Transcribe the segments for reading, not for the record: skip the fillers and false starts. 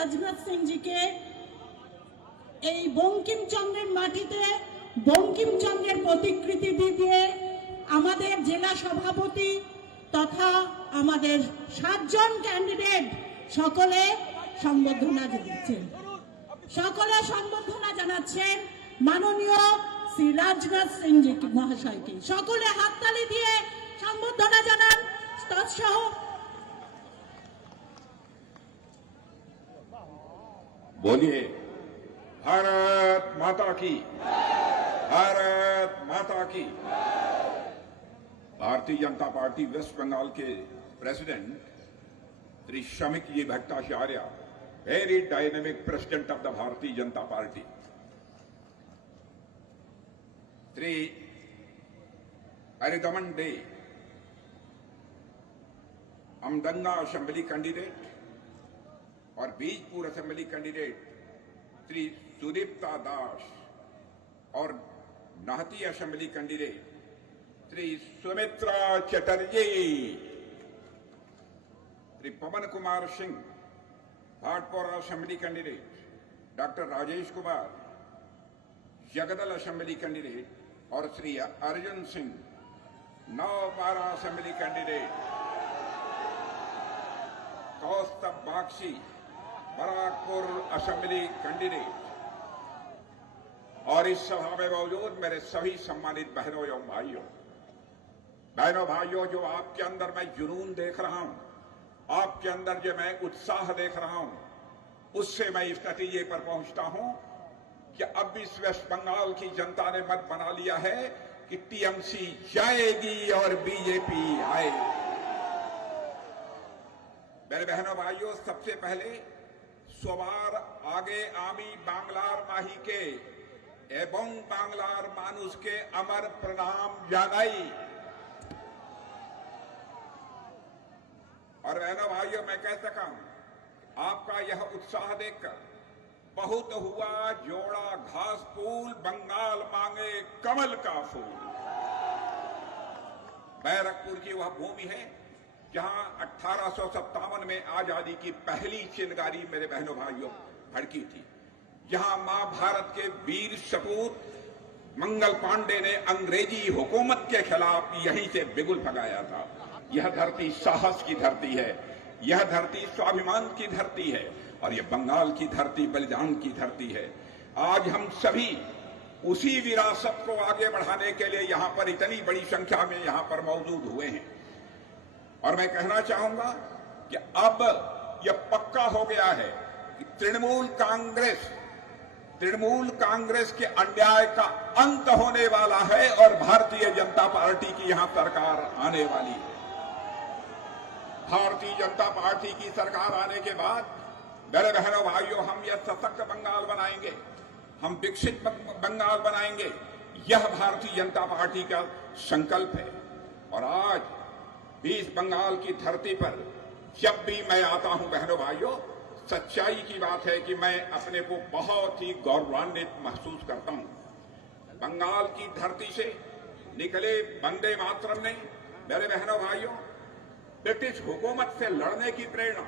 রাজনাথ সিংজিকে এই বঙ্কিমচন্দ্রের মাটিতে বঙ্কিমচন্দ্রের প্রতিকৃতি দিয়ে আমাদের জেলা সভাপতি তথা আমাদের 7 জন ক্যান্ডিডেট সকলে সম্বর্ধনা দিচ্ছেন। সকলে সম্বর্ধনা জানাচ্ছেন মাননীয় শ্রী রাজনাথ সিংজি মহাশয়কে। সকলে হাততালি দিয়ে সম্বর্ধনা জানান। তৎসহ बोलिए भारत माता की, भारत माता की। भारतीय जनता पार्टी वेस्ट बंगाल के president Shri Shramik ji Bhattacharya, very dynamic president of the Bharatiya Janata Party, Shri Haridaman Dey, Amdanga assembly candidate और बीजपुर असेंबली कैंडिडेट श्री सुदीप्ता दास और Naihati assembly candidate Shri Sumitra Chatterjee, Shri Pawan Kumar Singh Bhatpara assembly candidate, doctor Rajesh Kumar Jagaddal assembly candidate और Shri Arjun Singh Noapara assembly candidate, Kaustav Bagchi Barrackpore assembly candidate और इस सभा में मौजूद मेरे सभी सम्मानित बहनों एवं भाइयों, जो आपके अंदर मैं जुनून देख रहा हूं, आपके अंदर जो मैं उत्साह देख रहा हूं, उससे मैं इस नतीजे पर पहुंचता हूं कि अब इस वेस्ट बंगाल की जनता ने मत बना लिया है कि टीएमसी जाएगी और बीजेपी आएगी। मेरे बहनों भाइयों, सबसे पहले सवार आगे आमी बांग्लार माही के एवं बांग्लार मानुष के अमर प्रणाम जानाई। और बहनों भाइयों, मैं कह सका हूं आपका यह उत्साह देखकर बहुत हुआ जोड़ा घास फूल बंगाल मांगे कमल का फूल। बैरकपुर की वह भूमि है जहां 1857 में आजादी की पहली चिनगारी मेरे बहनों भाइयों भड़की थी, जहां मां भारत के वीर सपूत मंगल पांडे ने अंग्रेजी हुकूमत के खिलाफ यहीं से बिगुल भगाया था। यह धरती साहस की धरती है, यह धरती स्वाभिमान की धरती है और यह बंगाल की धरती बलिदान की धरती है। आज हम सभी उसी विरासत को आगे बढ़ाने के लिए यहां पर इतनी बड़ी संख्या में यहां पर मौजूद हुए हैं। और मैं कहना चाहूंगा कि अब यह पक्का हो गया है कि तृणमूल कांग्रेस के अन्याय का अंत होने वाला है और भारतीय जनता पार्टी की यहां सरकार आने वाली है। भारतीय जनता पार्टी की सरकार आने के बाद मेरे बहनों भाइयों, हम यह सशक्त बंगाल बनाएंगे, हम विकसित बंगाल बनाएंगे। यह भारतीय जनता पार्टी का संकल्प है। और आज 20 बंगाल की धरती पर जब भी मैं आता हूं बहनों भाइयों, सच्चाई की बात है कि मैं अपने को बहुत ही गौरवान्वित महसूस करता हूं। बंगाल की धरती से निकले वंदे मातरम ने मेरे बहनों भाइयों ब्रिटिश हुकूमत से लड़ने की प्रेरणा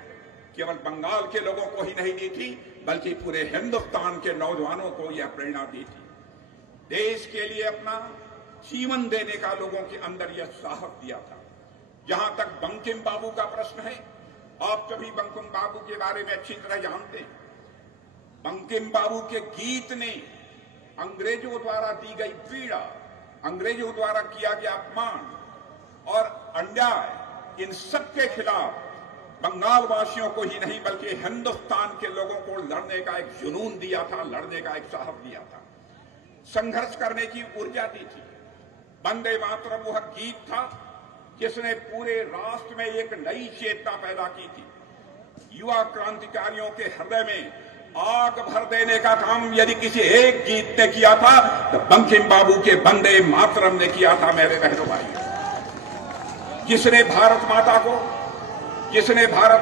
केवल बंगाल के लोगों को ही नहीं दी थी, बल्कि पूरे हिंदुस्तान के नौजवानों को यह प्रेरणा दी थी। देश के लिए अपना जीवन देने का लोगों के अंदर यह साहस दिया था। जहां तक बंकिम बाबू का प्रश्न है, आप सभी बंकिम बाबू के बारे में अच्छी तरह जानते हैं। बंकिम बाबू के गीत ने अंग्रेजों द्वारा दी गई पीड़ा, अंग्रेजों द्वारा किया गया अपमान और अन्याय, इन सब के खिलाफ बंगाल वासियों को ही नहीं बल्कि हिंदुस्तान के लोगों को लड़ने का एक जुनून दिया था, लड़ने का एक साहस दिया था, संघर्ष करने की ऊर्जा दी थी। वंदे मातरम वह गीत था जिसने पूरे राष्ट्र में एक नई चेतना पैदा की थी। युवा क्रांतिकारियों के हृदय में आग भर देने का काम यदि किसी एक गीत ने किया था तो बंकिम बाबू के वंदे मातरम ने किया था। मेरे बहनों भाइयों, जिसने भारत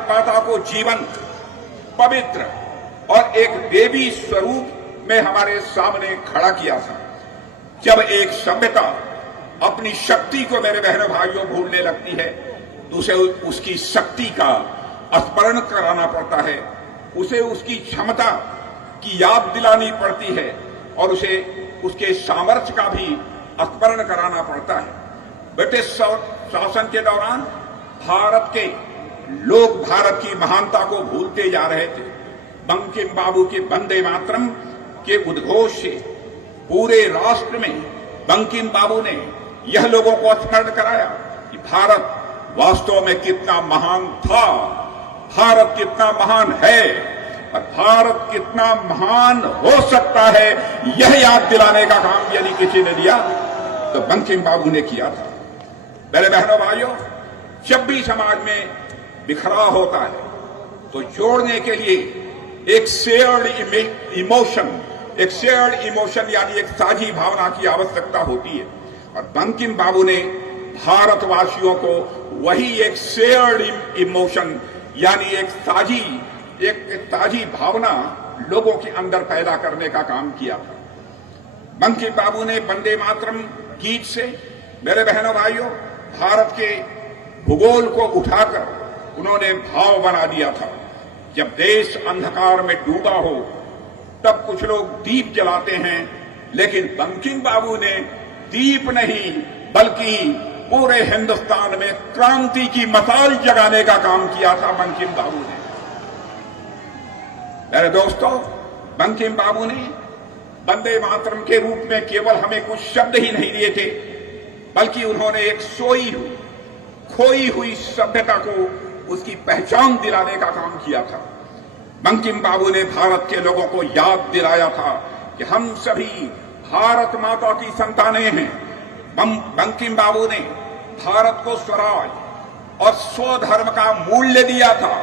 माता को जीवन, पवित्र और एक देवी स्वरूप में हमारे सामने खड़ा किया था। जब एक सभ्यता अपनी शक्ति को मेरे बहनों भाइयों भूलने लगती है तो उसे उसकी शक्ति का स्मरण कराना पड़ता है। उसे उसकी क्षमता की याद दिलानी पड़ती है और उसे उसके सामर्थ्य का भी स्मरण कराना पड़ता है। ब्रिटिश शासन के दौरान भारत के लोग भारत की महानता को भूलते जा रहे थे। बंकिम बाबू के वंदे मातरम के उद्घोष से पूरे राष्ट्र में बंकिम बाबू ने यह लोगों को स्मरण कराया कि भारत वास्तव में कितना महान था, भारत कितना महान है और भारत कितना महान हो सकता है, यह याद दिलाने का काम यदि किसी ने दिया तो बंकिम बाबू ने किया था। मेरे बहनों भाइयों, जब भी समाज में बिखराव होता है तो जोड़ने के लिए एक शेयर्ड इमोशन यानी एक साझी भावना की आवश्यकता होती है और बंकिम बाबू ने भारतवासियों को वही एक शेयर्ड इमोशन यानी एक साझी भावना लोगों के अंदर पैदा करने का काम किया था। बंकिम बाबू ने वंदे मातरम गीत से, मेरे बहनों भाइयों, भारत के भूगोल को उठाकर उन्होंने भाव बना दिया था। जब देश अंधकार में डूबा हो तब कुछ लोग दीप जलाते हैं, लेकिन बंकिम बाबू ने दीप नहीं बल्कि पूरे हिंदुस्तान में क्रांति की मशाल जगाने का काम किया था बंकिम बाबू ने। मेरे दोस्तों, बंकिम बाबू ने वंदे मातरम के रूप में केवल हमें कुछ शब्द ही नहीं दिए थे, बल्कि उन्होंने एक खोई हुई सभ्यता को उसकी पहचान दिलाने का काम किया था। बंकिम बाबू ने भारत के लोगों को याद दिलाया था कि हम सभी भारत माता की संतानें हैं। बंकिम बाबू ने भारत को स्वराज और स्वधर्म का मूल्य दिया था,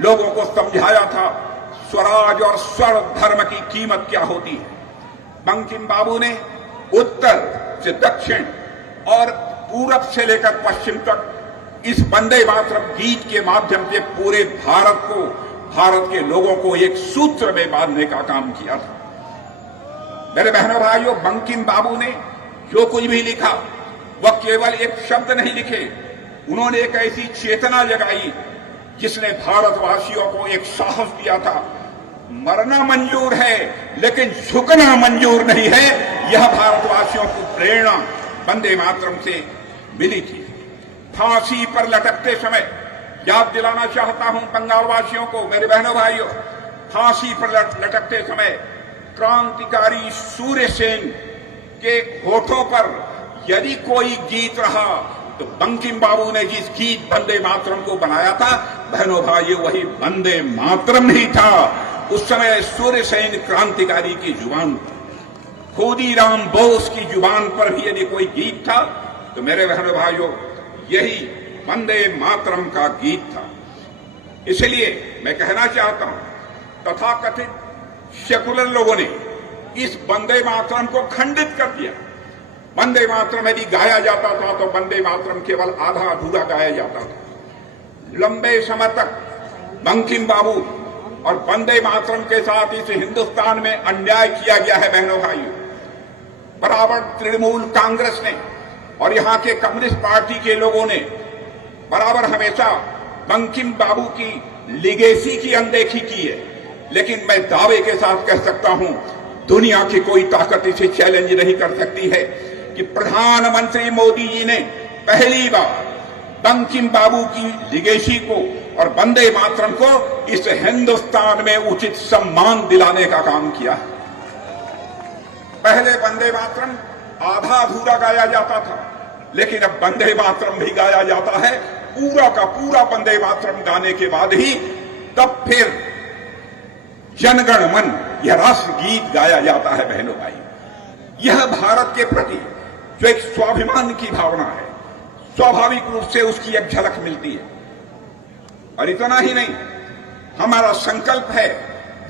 लोगों को समझाया था स्वराज और स्वधर्म की कीमत क्या होती है। बंकिम बाबू ने उत्तर से दक्षिण और पूरब से लेकर पश्चिम तक इस वंदे मातरम गीत के माध्यम से पूरे भारत के लोगों को एक सूत्र में बांधने का काम किया था। मेरे बहनों भाइयों, बंकिम बाबू ने जो कुछ भी लिखा वह केवल एक शब्द नहीं लिखे, उन्होंने एक ऐसी चेतना जगाई जिसने भारतवासियों को एक साहस दिया था। मरना मंजूर है लेकिन झुकना मंजूर नहीं है, यह भारतवासियों को प्रेरणा वंदे मातरम से मिली थी। फांसी पर लटकते समय याद दिलाना चाहता हूं बंगाल वासियों को, मेरे बहनों भाइयों, फांसी पर लटकते समय क्रांतिकारी सूर्य सेन के होठों पर यदि कोई गीत रहा तो बंकिम बाबू ने जिस गीत वंदे मातरम को बनाया था, बहनों भाइयों, वही वंदे मातरम ही था। उस समय सूर्य सेन क्रांतिकारी की जुबान पर, खुदीराम बोस की जुबान पर भी यदि कोई गीत था तो मेरे बहनों भाइयों, यही वंदे मातरम का गीत था। इसलिए मैं कहना चाहता हूं, तथाकथित सेकुलर लोगों ने इस वंदे मातरम को खंडित कर दिया। वंदे मातरम यदि गाया जाता था तो वंदे मातरम केवल आधा अधूरा गाया जाता था। लंबे समय तक बंकिम बाबू और वंदे मातरम के साथ इस हिंदुस्तान में अन्याय किया गया है। बहनों भाइयों, बराबर तृणमूल कांग्रेस ने और यहां के कम्युनिस्ट पार्टी के लोगों ने बराबर हमेशा बंकिम बाबू की लिगेसी की अनदेखी की है, लेकिन मैं दावे के साथ कह सकता हूं, दुनिया की कोई ताकत इसे चैलेंज नहीं कर सकती है कि प्रधानमंत्री मोदी जी ने पहली बार बंकिम बाबू की लिगेसी को और वंदे मातरम को इस हिंदुस्तान में उचित सम्मान दिलाने का काम किया है। पहले वंदे मातरम आधा अधूरा गाया जाता था, लेकिन अब वंदे मातरम भी गाया जाता है पूरा का पूरा। वंदे मातरम गाने के बाद ही तब फिर जनगण मन, यह राष्ट्र गीत गाया जाता है। बहनों भाई, यह भारत के प्रति जो एक स्वाभिमान की भावना है, स्वाभाविक रूप से उसकी एक झलक मिलती है। और इतना ही नहीं, हमारा संकल्प है,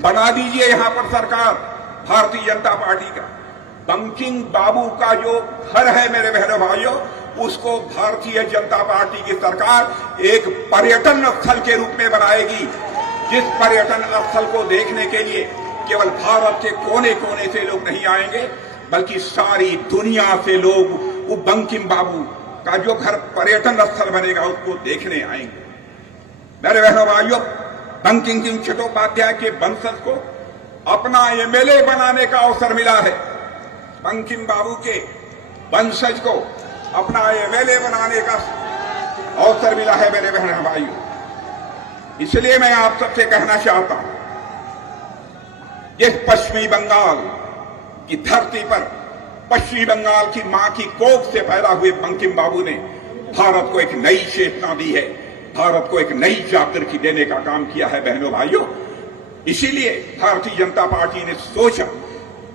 बना दीजिए यहां पर सरकार भारतीय जनता पार्टी का। बंकिम बाबू का जो घर है मेरे बहनों भाइयों, उसको भारतीय जनता पार्टी की सरकार एक पर्यटन स्थल के रूप में बनाएगी, जिस पर्यटन स्थल को देखने के लिए केवल भारत के कोने कोने से लोग नहीं आएंगे, बल्कि सारी दुनिया से लोग वो बंकिम बाबू का जो घर पर्यटन स्थल बनेगा उसको देखने आएंगे। मेरे बहनों भाइयों, बंकिम सिंह चट्टोपाध्याय के वंशज को अपना एमएलए बनाने का अवसर मिला है। बंकिम बाबू के वंशज को अपना एमएलए बनाने का अवसर मिला है मेरे बहन भाइयों। इसलिए मैं आप सबसे कहना चाहता हूं, इस पश्चिमी बंगाल की धरती पर पश्चिमी बंगाल की मां की कोख से पैदा हुए बंकिम बाबू ने भारत को एक नई चेतना दी है, भारत को एक नई जागृति देने का काम किया है बहनों भाइयों। इसीलिए भारतीय जनता पार्टी ने सोचा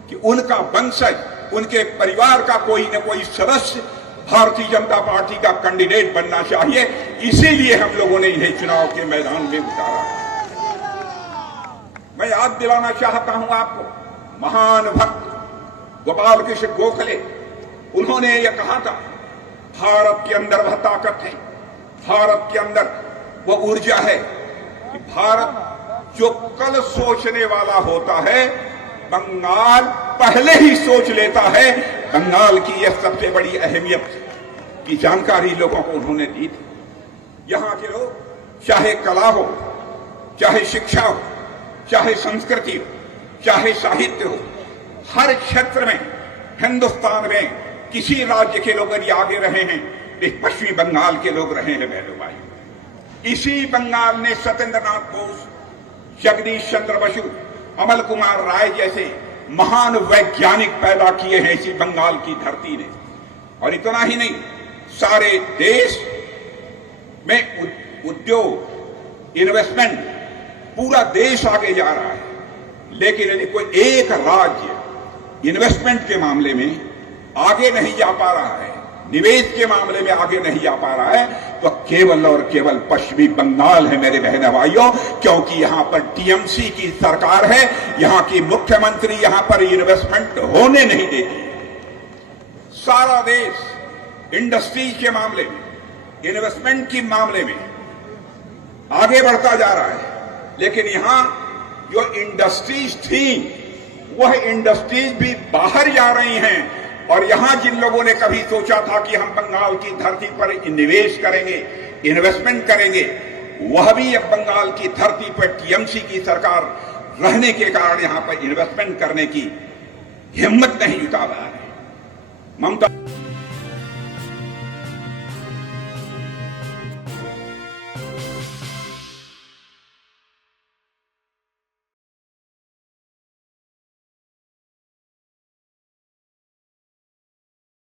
कि उनका वंशज, उनके परिवार का कोई न कोई सदस्य भारतीय जनता पार्टी का कैंडिडेट बनना चाहिए। इसीलिए हम लोगों ने इन्हें चुनाव के मैदान में उतारा। मैं याद दिलाना चाहता हूं आपको, महान भक्त गोपाल कृष्ण गोखले, उन्होंने यह कहा था, भारत के अंदर वह ताकत है, भारत के अंदर वह ऊर्जा है कि भारत जो कल सोचने वाला होता है, बंगाल पहले ही सोच लेता है। बंगाल की यह सबसे बड़ी अहमियत की जानकारी लोगों को उन्होंने दी थी। यहां के लोग, चाहे कला हो, चाहे शिक्षा हो, चाहे संस्कृति हो, चाहे साहित्य हो, हर क्षेत्र में हिंदुस्तान में किसी राज्य के लोग यदि आगे रहे हैं, पश्चिमी बंगाल के लोग रहे हैं बहनों भाई। इसी बंगाल ने सत्येंद्रनाथ बोस, जगदीश चंद्र बसु, अमल कुमार राय जैसे महान वैज्ञानिक पैदा किए हैं इसी बंगाल की धरती ने। और इतना ही नहीं, सारे देश में उद्योग, इन्वेस्टमेंट, पूरा देश आगे जा रहा है। लेकिन यदि कोई एक राज्य इन्वेस्टमेंट के मामले में आगे नहीं जा पा रहा है, निवेश के मामले में आगे नहीं जा पा रहा है, तो केवल और केवल पश्चिमी बंगाल है मेरे बहन भाइयों। क्योंकि यहां पर टीएमसी की सरकार है, यहां की मुख्यमंत्री यहां पर इन्वेस्टमेंट होने नहीं देती। सारा देश इंडस्ट्रीज के मामले में, इन्वेस्टमेंट के मामले में आगे बढ़ता जा रहा है, लेकिन यहां जो इंडस्ट्रीज थी, वह इंडस्ट्रीज भी बाहर जा रही हैं। और यहां जिन लोगों ने कभी सोचा था कि हम बंगाल की धरती पर निवेश करेंगे, इन्वेस्टमेंट करेंगे, वह भी अब बंगाल की धरती पर टीएमसी की सरकार रहने के कारण यहां पर इन्वेस्टमेंट करने की हिम्मत नहीं जुटा रहा है। ममता